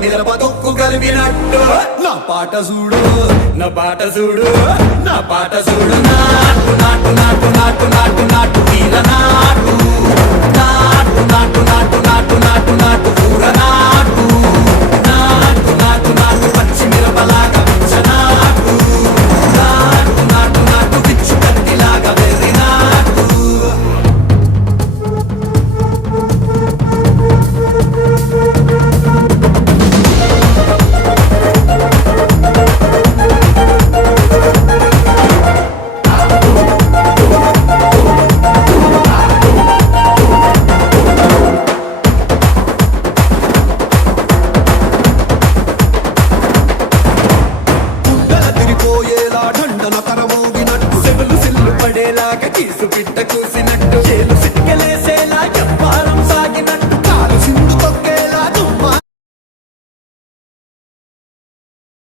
మిరప తొక్కు కలిపినట్టు నా పాట చూడు నా పాట చూడు నా పాట చూడు నాటు నాటు నాటు నాటు నాటు నాటు వీర నాటు నాటు నాటు నాటు నాటు నాటు నాటు